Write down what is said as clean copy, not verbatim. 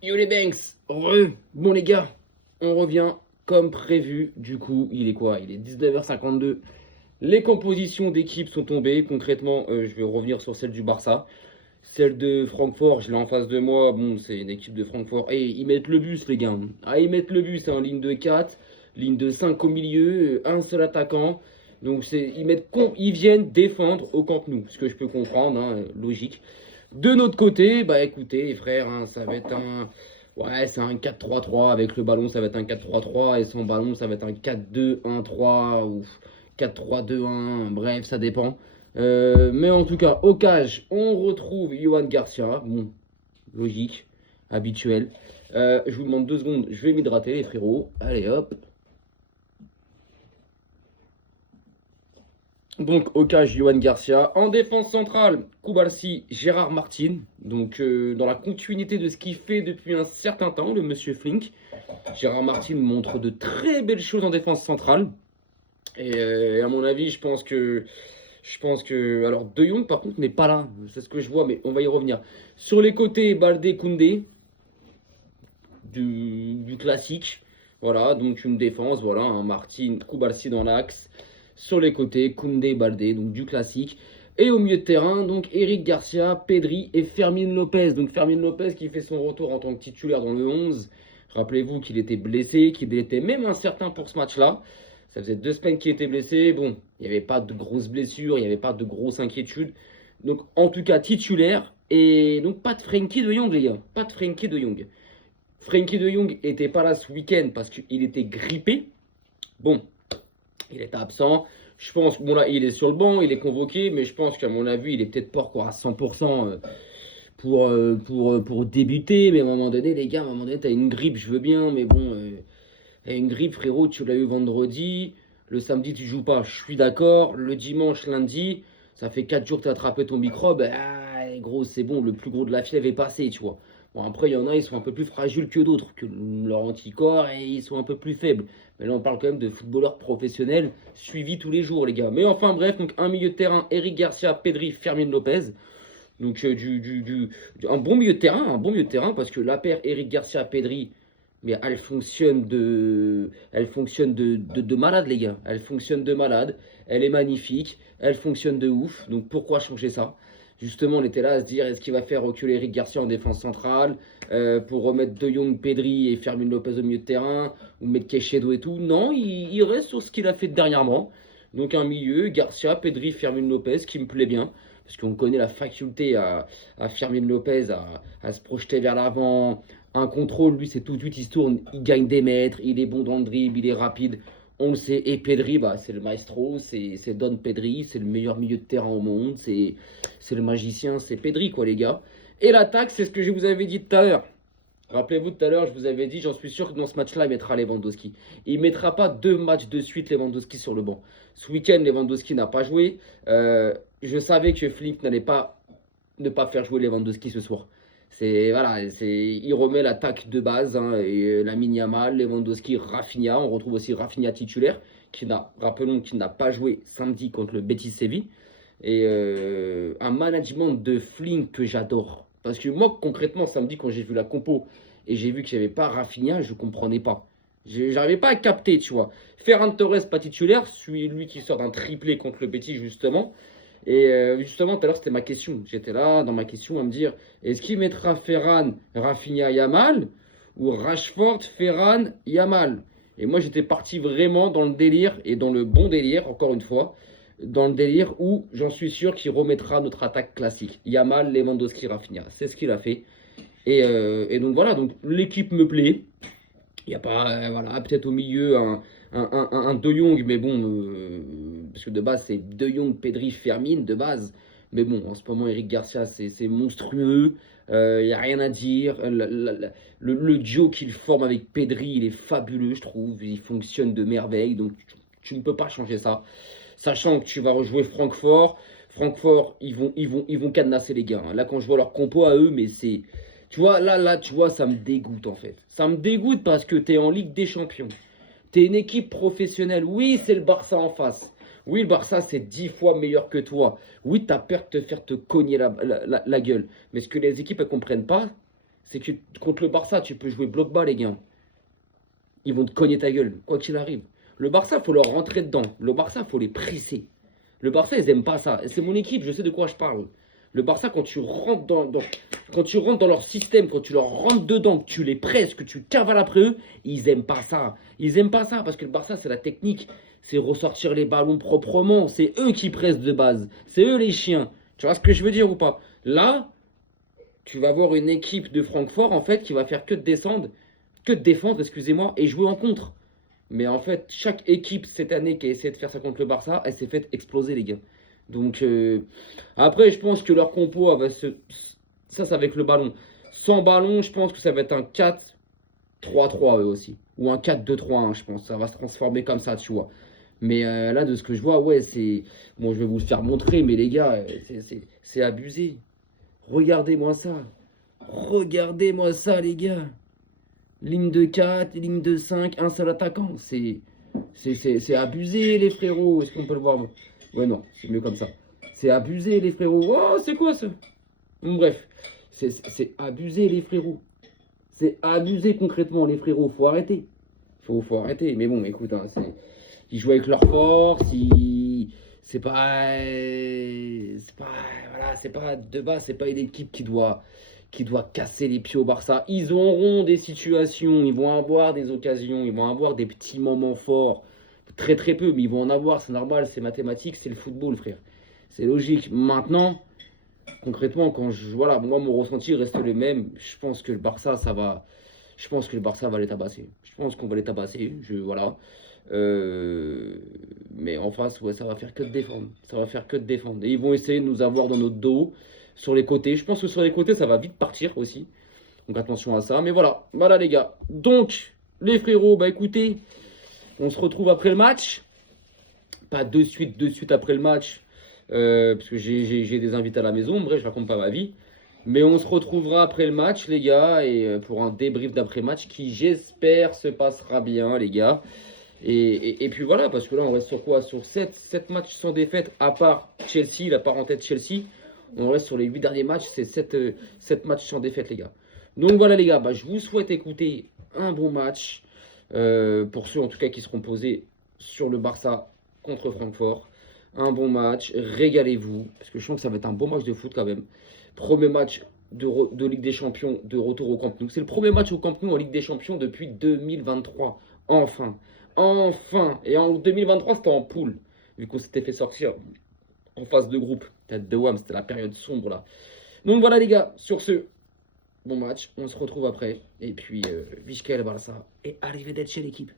Yo les Banks, bon les gars, on revient comme prévu. Du coup, il est quoi? Il est 19h52. Les compositions d'équipe sont tombées. Concrètement, je vais revenir sur celle du Barça. Celle de Francfort, je l'ai en face de moi. Bon, c'est une équipe de Francfort. Et ils mettent le bus, les gars. Ah, ils mettent le bus, c'est en ligne de 4, ligne de 5 au milieu, un seul attaquant. Donc, ils viennent défendre au Camp Nou, ce que je peux comprendre, hein, logique. De notre côté, bah écoutez, les frères, hein, ça va être un. Ouais, c'est un 4-3-3. Avec le ballon, ça va être un 4-3-3. Et sans ballon, ça va être un 4-2-1-3 ou 4-3-2-1. Bref, ça dépend. Mais en tout cas, au cage, on retrouve Johan Garcia. Bon, logique, habituel. Je vous demande 2 secondes, je vais m'hydrater, les frérots. Allez, hop. Donc, au cage, Johan Garcia. En défense centrale, Koubalsi, Gérard Martin. Donc, dans la continuité de ce qu'il fait depuis un certain temps, le monsieur Flink. Gérard Martin montre de très belles choses en défense centrale. Et à mon avis, je pense que. Alors, De Jong, par contre, n'est pas là. C'est ce que je vois, mais on va y revenir. Sur les côtés, Baldé, Koundé. Du classique. Voilà, donc une défense. Voilà, un Martin, Koubalsi dans l'axe. Sur les côtés, Koundé, Baldé, donc du classique. Et au milieu de terrain, donc Eric Garcia, Pedri et Fermin Lopez. Donc Fermin Lopez qui fait son retour en tant que titulaire dans le 11. Rappelez-vous qu'il était blessé, qu'il était même incertain pour ce match-là. Ça faisait 2 semaines qu'il était blessé. Bon, il n'y avait pas de grosses blessures, il n'y avait pas de grosses inquiétudes. Donc en tout cas titulaire. Et donc pas de Frenkie de Jong, les gars. Pas de Frenkie de Jong. Frenkie de Jong était pas là ce week-end parce qu'il était grippé. Bon, il était absent. Je pense, bon là, il est sur le banc, il est convoqué, mais je pense qu'à mon avis, il est peut-être pas encore à 100% pour débuter. Mais à un moment donné, les gars, à un moment donné, t'as une grippe, je veux bien, mais bon, une grippe, frérot, tu l'as eu vendredi. Le samedi, tu joues pas, je suis d'accord. Le dimanche, lundi, ça fait 4 jours que tu as attrapé ton microbe. Ah, gros, c'est bon, le plus gros de la fièvre est passé, tu vois. Bon, après, il y en a, ils sont un peu plus fragiles que d'autres, que leur anticorps, et ils sont un peu plus faibles. Mais là, on parle quand même de footballeurs professionnels suivis tous les jours, les gars. Mais enfin, bref, donc un milieu de terrain, Eric Garcia, Pedri, Fermin Lopez. Donc, un bon milieu de terrain, parce que la paire Eric Garcia, Pedri, mais elle fonctionne de malade, les gars. Elle fonctionne de malade. Elle est magnifique. Elle fonctionne de ouf. Donc pourquoi changer ça? Justement, on était là à se dire, est-ce qu'il va faire reculer Eric Garcia en défense centrale pour remettre De Jong, Pedri et Fermin Lopez au milieu de terrain ou mettre Keshedo et tout? Non, il reste sur ce qu'il a fait dernièrement. Donc un milieu, Garcia, Pedri, Fermin Lopez qui me plaît bien. Parce qu'on connaît la faculté à Fermin Lopez à se projeter vers l'avant, un contrôle, lui, c'est tout de suite, il se tourne, il gagne des mètres, il est bon dans le dribble, il est rapide. On le sait. Et Pedri, bah, c'est le maestro, c'est Don Pedri, c'est le meilleur milieu de terrain au monde, c'est le magicien, c'est Pedri, quoi, les gars. Et l'attaque, c'est ce que je vous avais dit tout à l'heure. Rappelez-vous, tout à l'heure, je vous avais dit, j'en suis sûr que dans ce match-là, il mettra Lewandowski. Il ne mettra pas 2 matchs de suite Lewandowski sur le banc. Ce week-end, Lewandowski n'a pas joué. Je savais que Flick n'allait pas ne pas faire jouer Lewandowski ce soir. Il remet l'attaque de base, hein, et Lamine Yamal, Lewandowski, Rafinha. On retrouve aussi Rafinha titulaire, rappelons qu'il n'a pas joué samedi contre le Betis Séville. Et un management de Flink que j'adore. Parce que moi, concrètement, samedi, quand j'ai vu la compo et j'ai vu qu'il n'y avait pas Rafinha, je ne comprenais pas. J'arrivais pas à capter, tu vois. Ferran Torres, pas titulaire, lui qui sort d'un triplé contre le Betis, justement. Et justement, tout à l'heure, c'était ma question. J'étais là, dans ma question, à me dire, est-ce qu'il mettra Ferran, Rafinha, Yamal ou Rashford, Ferran, Yamal? Et moi, j'étais parti vraiment dans le délire, et dans le bon délire, encore une fois, dans le délire où j'en suis sûr qu'il remettra notre attaque classique. Yamal, Lewandowski, Rafinha. C'est ce qu'il a fait. Et donc voilà, donc l'équipe me plaît. Il n'y a pas, voilà, peut-être au milieu un De Jong, mais bon, parce que de base c'est De Jong, Pedri, Fermin, de base. Mais bon, en ce moment, Eric Garcia, c'est monstrueux. Il n'y a rien à dire. Le duo qu'il forme avec Pedri, il est fabuleux, je trouve. Il fonctionne de merveille. Donc, tu ne peux pas changer ça. Sachant que tu vas rejouer Francfort. Francfort, ils vont cadenasser les gars, hein. Là, quand je vois leur compo à eux, mais c'est. Tu vois, là, tu vois, ça me dégoûte en fait. Ça me dégoûte parce que tu es en Ligue des Champions. Tu es une équipe professionnelle. Oui, c'est le Barça en face. Oui, le Barça, c'est 10 fois meilleur que toi. Oui, tu as peur de te faire te cogner la gueule. Mais ce que les équipes ne comprennent pas, C'est que contre le Barça, tu peux jouer bloc bas, les gars. Ils vont te cogner ta gueule, quoi qu'il arrive. Le Barça, faut leur rentrer dedans. Le Barça, faut les presser. Le Barça, ils aiment pas ça. C'est mon équipe, je sais de quoi je parle. Le Barça, quand tu rentres quand tu rentres dans leur système, quand tu leur rentres dedans, que tu les presses, que tu cavales après eux, ils aiment pas ça. Ils aiment pas ça parce que le Barça, c'est la technique. C'est ressortir les ballons proprement. C'est eux qui pressent de base. C'est eux les chiens. Tu vois ce que je veux dire ou pas? Là, tu vas avoir une équipe de Francfort, en fait, qui va faire que de défendre, excusez-moi, et jouer en contre. Mais en fait, chaque équipe cette année qui a essayé de faire ça contre le Barça, elle s'est faite exploser, les gars. Donc, après, je pense que leur compo, ça, c'est avec le ballon. Sans ballon, je pense que ça va être un 4-3-3 eux aussi. Ou un 4-2-3-1, je pense. Ça va se transformer comme ça, tu vois. Mais là, de ce que je vois, ouais, c'est. Bon, je vais vous le faire montrer, mais les gars, c'est abusé. Regardez-moi ça. Regardez-moi ça, les gars. Ligne de 4, ligne de 5, un seul attaquant. C'est abusé, les frérots. Est-ce qu'on peut le voir? Ouais, non, c'est mieux comme ça. C'est abusé, les frérots. Oh, c'est quoi ça? Bref, c'est abusé, les frérots. C'est abusé concrètement, les frérots. Faut arrêter. Faut arrêter. Mais bon, écoute, hein, ils jouent avec leur force. C'est pas. Voilà, c'est pas de base, c'est pas une équipe qui doit casser les pieds au Barça. Ils auront des situations, ils vont avoir des occasions, ils vont avoir des petits moments forts. Très très peu, mais ils vont en avoir, c'est normal, c'est mathématique, c'est le football, frère. C'est logique. Maintenant, concrètement, voilà, moi mon ressenti reste le même. Je pense que le Barça, je pense que le Barça va les tabasser. Je pense qu'on va les tabasser. Voilà. Mais en face, ouais, ça va faire que de défendre. Ça va faire que de défendre. Et ils vont essayer de nous avoir dans notre dos, sur les côtés. Je pense que sur les côtés, ça va vite partir aussi. Donc attention à ça. Mais voilà les gars. Donc, les frérots, bah écoutez, on se retrouve après le match. Pas de suite après le match. Parce que j'ai des invités à la maison. Bref, je raconte pas ma vie. Mais on se retrouvera après le match, les gars, et pour un débrief d'après-match qui, j'espère, se passera bien, les gars. Et puis voilà, parce que là, on reste sur quoi? Sur 7 matchs sans défaite, à part Chelsea, la parenthèse Chelsea. On reste sur les 8 derniers matchs, c'est 7 matchs sans défaite, les gars. Donc voilà, les gars, bah, je vous souhaite écouter un bon match. Pour ceux, en tout cas, qui seront posés sur le Barça contre Francfort. Un bon match, régalez-vous, parce que je sens que ça va être un bon match de foot quand même. Premier match de Ligue des Champions de retour au Camp Nou. C'est le premier match au Camp Nou en Ligue des Champions depuis 2023. Enfin. Enfin. Et en 2023, c'était en poule. Vu qu'on s'était fait sortir en phase de groupe. Tête de WAM, c'était la période sombre là. Donc voilà les gars, sur ce, bon match. On se retrouve après. Et puis, Vizcaya le Barça. Et arrivederci l'équipe.